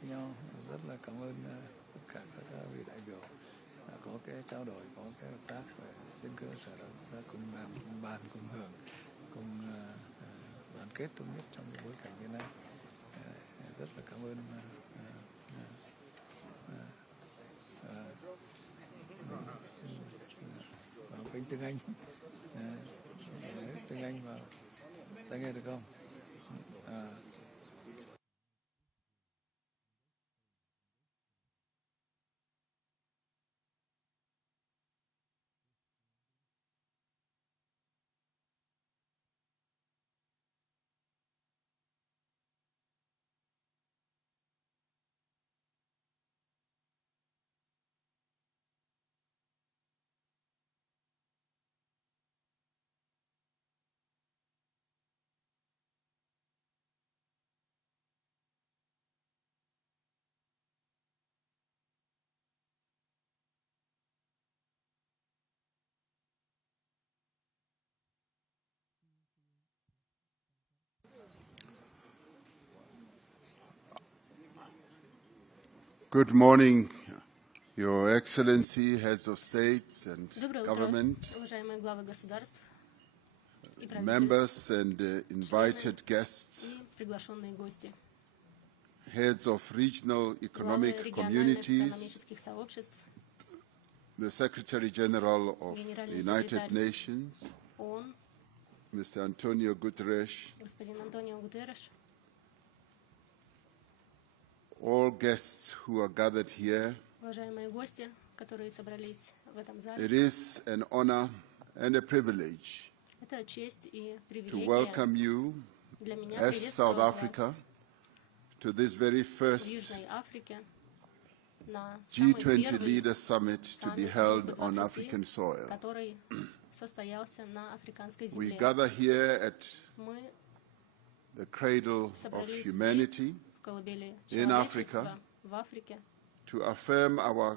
với nhau. Rất là cảm ơn tất cả các vị đại biểu đã có cái trao đổi, có cái hợp tác, và trên cơ sở đó chúng ta cùng làm, cùng bàn, cùng hưởng, cùng đoàn kết thống nhất trong cái bối cảnh hiện nay. Rất là cảm ơn vào kênh tiếng Anh, tiếng Anh vào, ta nghe được không? Good morning, Your Excellency, heads of states and government, members and invited guests, heads of regional economic communities, the Secretary General of the United Nations, Mr. Antonio Guterres, all guests who are gathered here. It is an honor and a privilege to welcome you as South Africa to this very first G20 Leaders Summit to be held on African soil. We gather here at the cradle of humanity in Africa to affirm our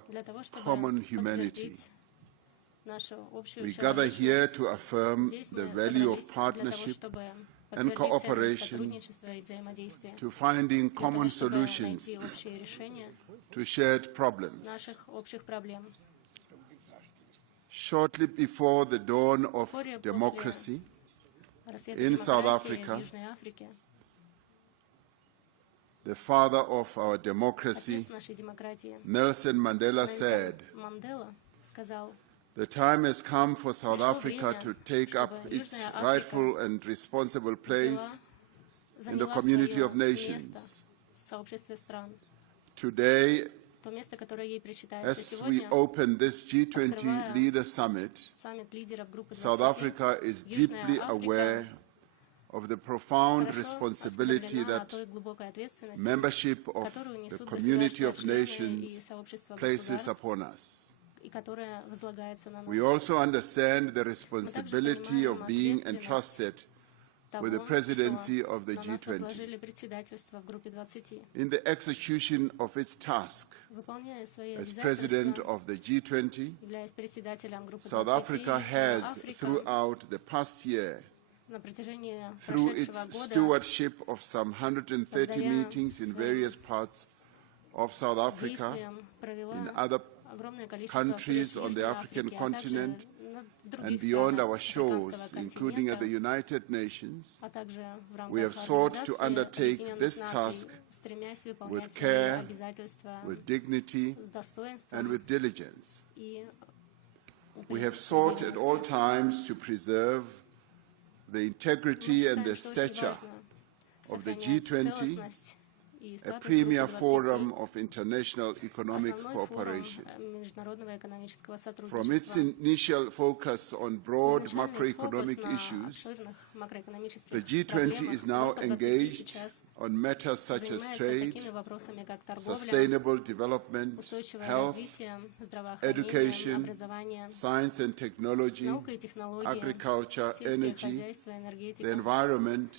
common humanity. We gather here to affirm the value of partnership and cooperation, to finding common solutions to shared problems. Shortly before the dawn of democracy in South Africa, the father of our democracy, Nelson Mandela, said, "The time has come for South Africa to take up its rightful and responsible place in the community of nations." Today, as we open this G20 Leader Summit, South Africa is deeply aware of the profound responsibility that membership of the community of nations places upon us. We also understand the responsibility of being entrusted with the presidency of the G20. In the execution of its task as president of the G20, South Africa has, throughout the past year, through its stewardship of some 130 meetings in various parts of South Africa, in other countries on the African continent, and beyond our shores, including at the United Nations, we have sought to undertake this task with care, with dignity, and with diligence. We have sought at all times to preserve the integrity and the stature of the G20, a premier forum of international economic cooperation. From its initial focus on broad macroeconomic issues, the G20 is now engaged on matters such as trade, sustainable development, health, education, science and technology, agriculture, energy, the environment,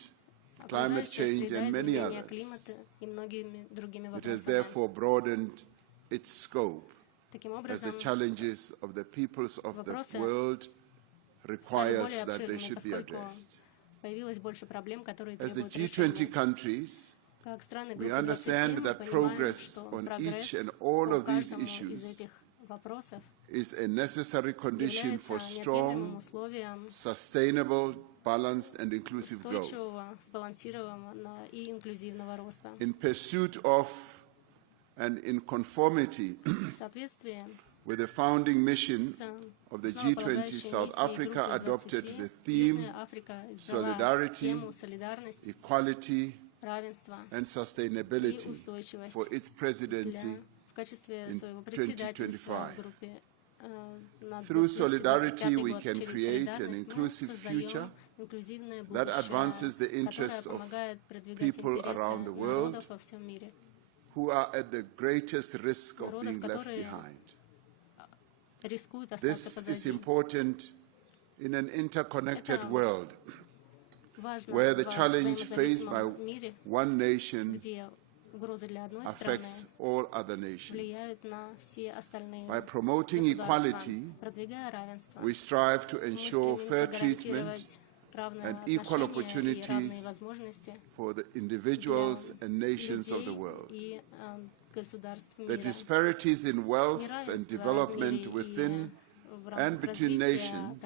climate change, and many others. It has therefore broadened its scope as the challenges of the peoples of the world requires that they should be addressed. As the G20 countries, We understand that progress on each and all of these issues is a necessary condition for strong, sustainable, balanced and inclusive growth. In pursuit of and in conformity with the founding mission of the G20, South Africa adopted the theme solidarity, equality and sustainability for its presidency in 2025. Through solidarity, we can create an inclusive future that advances the interests of people around the world who are at the greatest risk of being left behind. This is important in an interconnected world where the challenge faced by one nation affects all other nations. By promoting equality, we strive to ensure fair treatment and equal opportunities for the individuals and nations of the world. The disparities in wealth and development within and between nations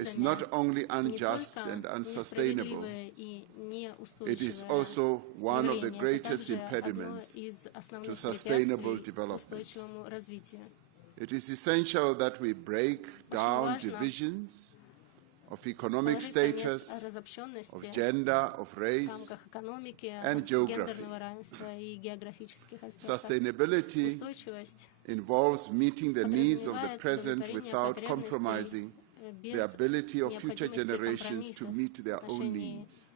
is not only unjust and unsustainable, it is also one of the greatest impediments to sustainable development. It is essential that we break down divisions of economic status, of gender, of race, and geography. Sustainability involves meeting the needs of the present without compromising the ability of future generations to meet their own needs.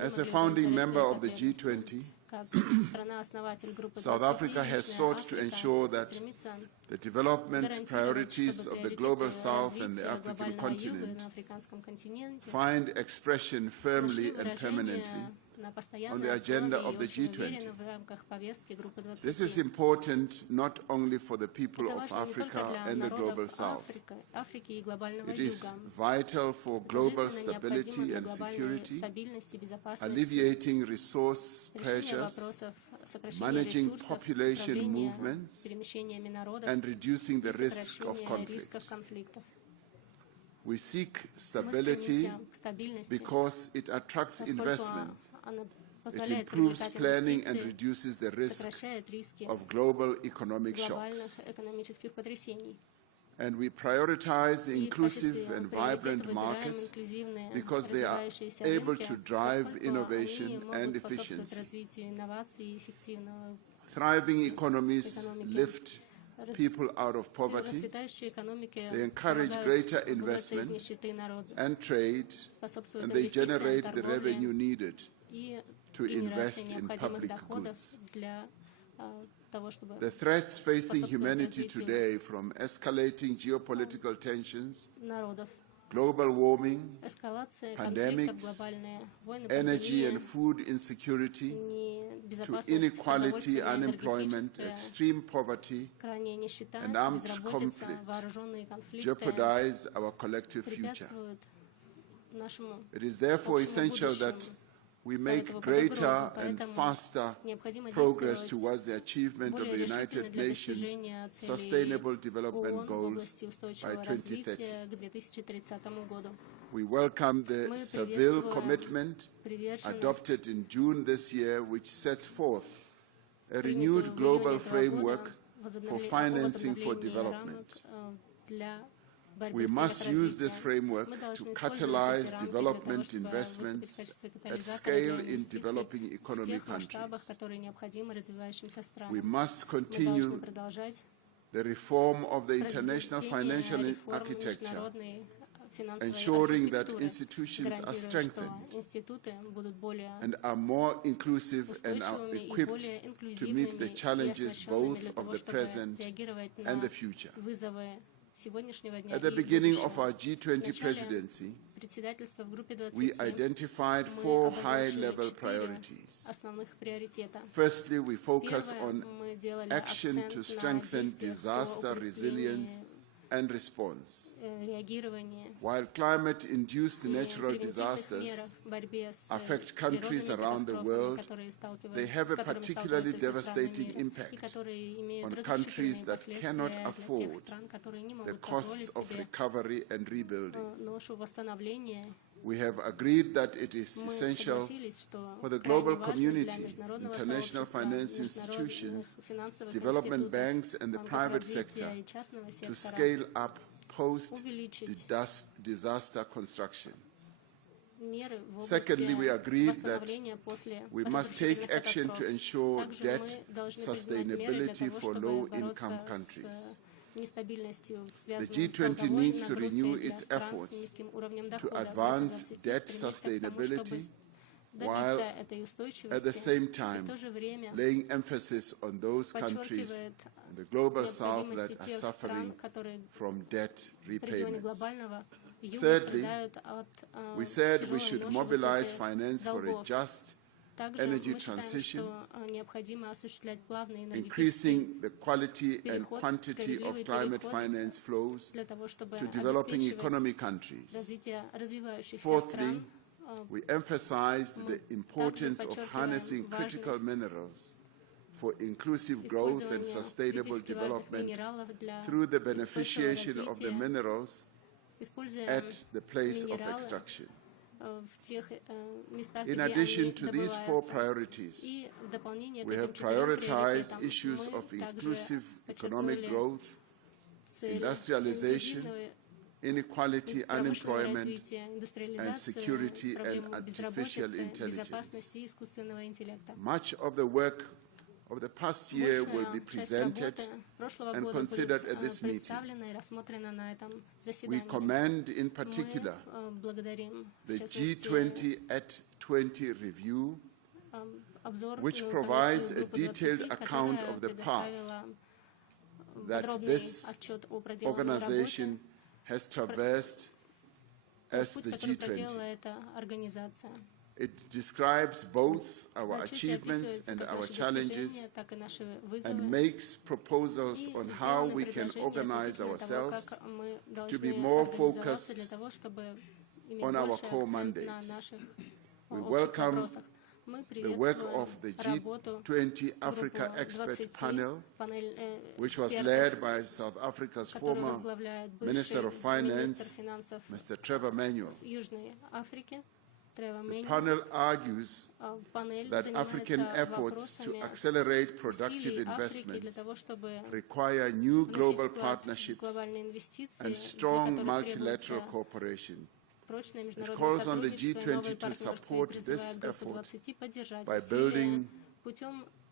As a founding member of the G20, South Africa has sought to ensure that the development priorities of the Global South and the African continent find expression firmly and permanently on the agenda of the G20. This is important not only for the people of Africa and the Global South. It is vital for global stability and security, alleviating resource pressures, managing population movements, and reducing the risk of conflict. We seek stability because it attracts investment. It improves planning and reduces the risk of global economic shocks. And we prioritize inclusive and vibrant markets because they are able to drive innovation and efficiency. Thriving economies lift people out of poverty. They encourage greater investment and trade, and they generate the revenue needed to invest in public goods. The threats facing humanity today, from escalating geopolitical tensions, global warming, pandemics, energy and food insecurity, to inequality, unemployment, extreme poverty, and armed conflict, jeopardize our collective future. It is therefore essential that we make greater and faster progress towards the achievement of the United Nations Sustainable Development Goals by 2030. We welcome the Seville Commitment adopted in June this year, which sets forth a renewed global framework for financing for development. We must use this framework to catalyze development investments at scale in developing economy countries. We must continue the reform of the international financial architecture, ensuring that institutions are strengthened and are more inclusive and are equipped to meet the challenges both of the present and the future. At the beginning of our G20 presidency, we identified 4 high-level priorities. Firstly, we focus on action to strengthen disaster resilience and response. While climate-induced natural disasters affect countries around the world, they have a particularly devastating impact on countries that cannot afford the costs of recovery and rebuilding. We have agreed that it is essential for the global community, international finance institutions, development banks, and the private sector to scale up post-disaster construction. Secondly, we agreed that we must take action to ensure debt sustainability for low-income countries. The G20 needs to renew its efforts to advance debt sustainability while at the same time laying emphasis on those countries in the global south that are suffering from debt repayments. Thirdly, we said we should mobilize finance for a just energy transition, increasing the quality and quantity of climate finance flows to developing economy countries. Fourthly, we emphasized the importance of harnessing critical minerals for inclusive growth and sustainable development through the beneficiation of the minerals at the place of extraction. In addition to these four priorities, we have prioritized issues of inclusive economic growth, industrialization, inequality, unemployment, and security and artificial intelligence. Much of the work of the past year will be presented and considered at this meeting. We commend in particular the G20 at 20 review, which provides a detailed account of the path that this organization has traversed as the G20. It describes both our achievements and our challenges and makes proposals on how we can organize ourselves to be more focused on our core mandate. We welcome the work of the G20 Africa Expert Panel, which was led by South Africa's former Minister of Finance, Mr. Trevor Manuel. The panel argues that African efforts to accelerate productive investment require new global partnerships and strong multilateral cooperation. It calls on the G20 to support this effort by building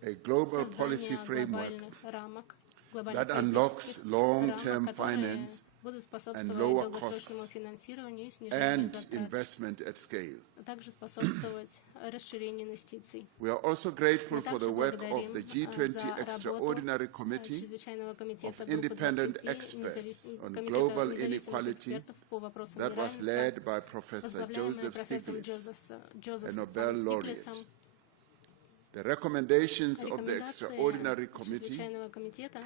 a global policy framework that unlocks long-term finance and lower costs and investment at scale. We are also grateful for the work of the G20 Extraordinary Committee of Independent Experts on Global Inequality that was led by Professor Joseph Stiglitz, a Nobel laureate. The recommendations of the Extraordinary Committee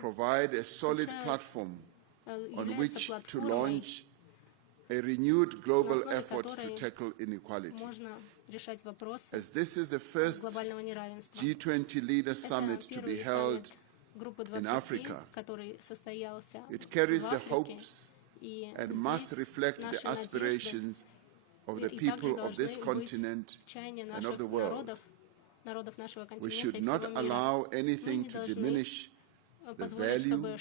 provide a solid platform on which to launch a renewed global effort to tackle inequality. As this is the first G20 Leaders Summit to be held in Africa, it carries the hopes and must reflect the aspirations of the people of this continent and of the world. We should not allow anything to diminish the value,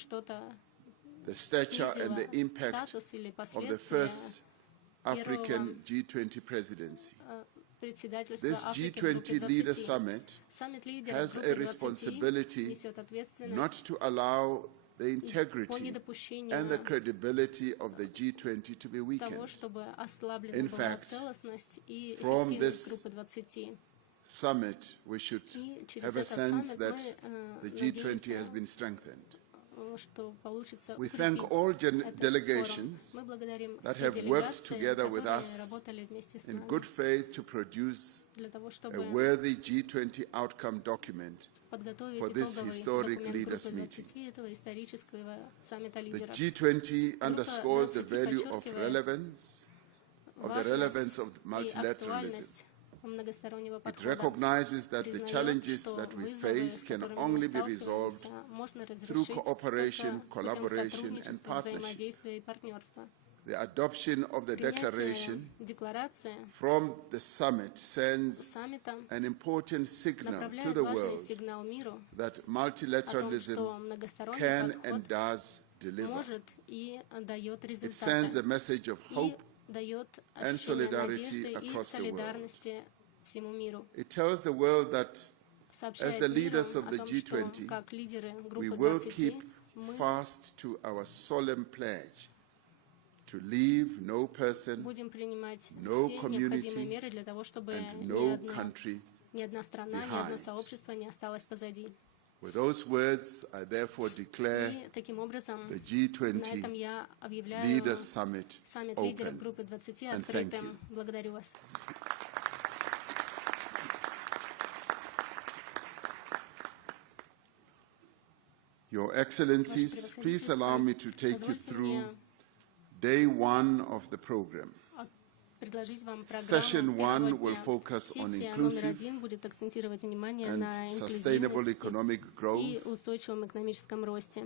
the stature and the impact of the first African G20 presidency. This G20 Leaders Summit has a responsibility not to allow the integrity and the credibility of the G20 to be weakened. In fact, from this summit, we should have a sense that the G20 has been strengthened. We thank all delegations that have worked together with us in good faith to produce a worthy G20 outcome document for this historic leaders meeting. The G20 underscores the value of relevance, of the relevance of multilateralism. It recognizes that the challenges that we face can only be resolved through cooperation, collaboration, and partnership. The adoption of the declaration from the summit sends an important signal to the world that multilateralism can and does deliver. It sends a message of hope and solidarity across the world. It tells the world that as the leaders of the G20, we will keep fast to our solemn pledge to leave no person, no community, and no country behind. With those words, I therefore declare the G20 Leaders Summit open. And thank you. Your Excellencies, please allow me to take you through Day 1 of the program. Session 1 will focus on inclusive and sustainable economic growth.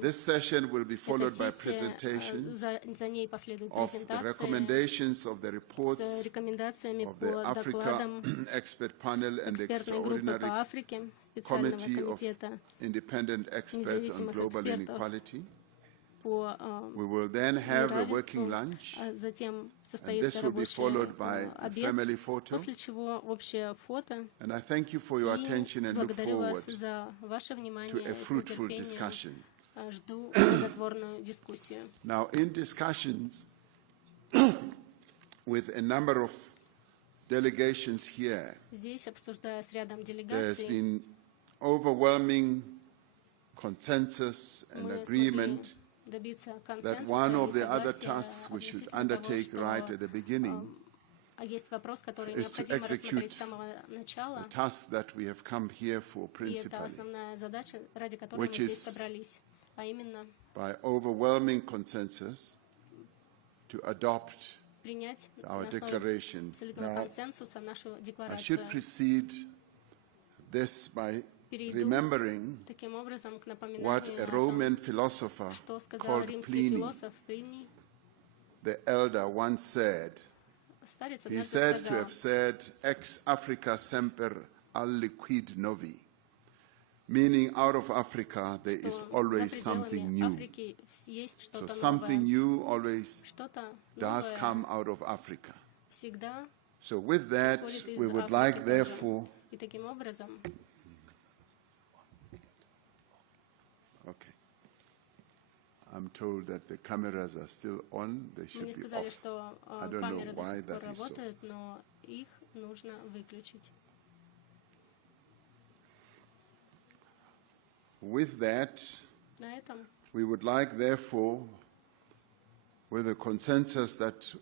This session will be followed by presentations of the recommendations of the reports of the Africa Expert Panel and the Extraordinary Committee of Independent Experts on Global Inequality. We will then have a working lunch, and this will be followed by a family photo. And I thank you for your attention and look forward to a fruitful discussion. Now, in discussions with a number of delegations here, there's been overwhelming consensus and agreement that one of the other tasks we should undertake right at the beginning is to execute the task that we have come here for principally, which is by overwhelming consensus to adopt our declaration. Now, I should precede this by remembering what a Roman philosopher called Pliny, the elder, once said. He said to have said, ex Africa semper aliquid novi, meaning out of Africa there is always something new. So something new always does come out of Africa. So with that, we would like, therefore, okay. I'm told that the cameras are still on. They should be off. I don't know why that is so. With that, we would like, therefore, with a consensus that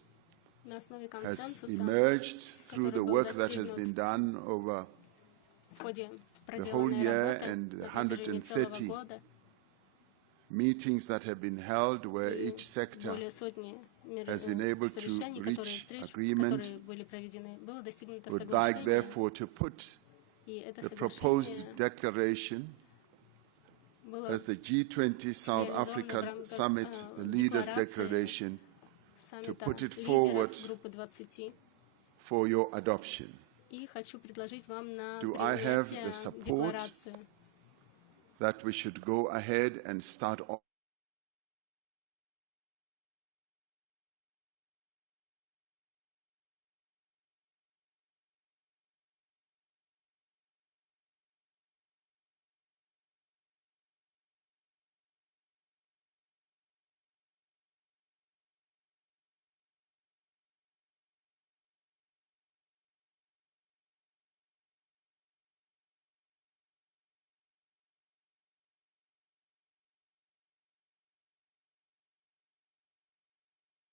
has emerged through the work that has been done over the whole year and the 130 meetings that have been held where each sector has been able to reach agreement, would like, therefore, to put the proposed declaration as the G20 South Africa Summit, the Leaders' Declaration, to put it forward for your adoption. Do I have the support that we should go ahead and start off?